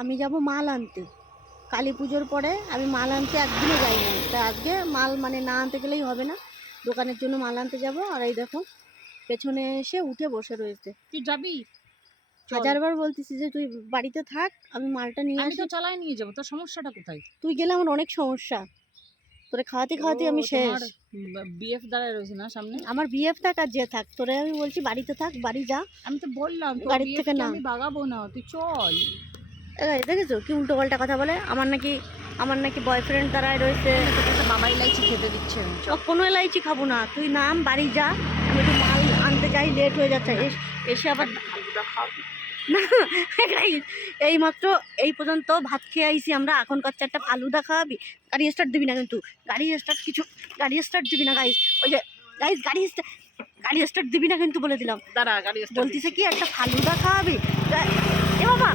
আমি যাব মাল আনতে, কালী পুজোর পরে আমি মাল আনতে একদিনও যাই না। তা আজকে মাল মানে না আনতে গেলেই হবে না, দোকানের জন্য মাল আনতে যাব। আর এই দেখো পেছনে এসে উঠে বসে রয়েছে। তুই যাবি? হাজারবার বলতেছি যে তুই বাড়িতে থাক, আমি মালটা নিয়ে আমি আসি। তো চালাই নিয়ে যাবো, তোর সমস্যাটা কোথায়? তুই গেলে আমার অনেক সমস্যা, তোরে খাওয়াতে খাওয়াতে আমি শেষ। বিএফ দাঁড়ায় রয়েছে না সামনে? আমার বিএফ থাক আর যে থাক, তোরে আমি বলছি বাড়িতে থাক, বাড়ি যা। আমি তো বললাম তোর গাড়ির BF থেকে কে নাম। আমি বাগাবো না, তুই চল। এই দেখেছো কি উল্টো পাল্টা কথা বলে। আমার নাকি বয়ফ্রেন্ড দাঁড়ায় রয়েছে। তোকে একটা বাবা ইলাইচি খেতে দিচ্ছে। ও কোনো এলাইচি খাবো না, তুই নাম, বাড়ি যা। আমি একটু মাল আনতে যাই, লেট হয়ে যাচ্ছে। এসে আবার না guys, এইমাত্র এই পর্যন্ত ভাত খেয়ে আইছি আমরা, এখনকার চারটা ফালুদা খাওয়াবি? গাড়ি স্টার্ট দিবি না কিন্তু, গাড়ি স্টার্ট দিবি না গাইস। ওই যে গাইস গাড়ি স্টার্ট দিবি না কিন্তু বলে দিলাম। দাঁড়া, গাড়ি বলতিছে কি একটা ফালুদা খাওয়াবি? এ বাবা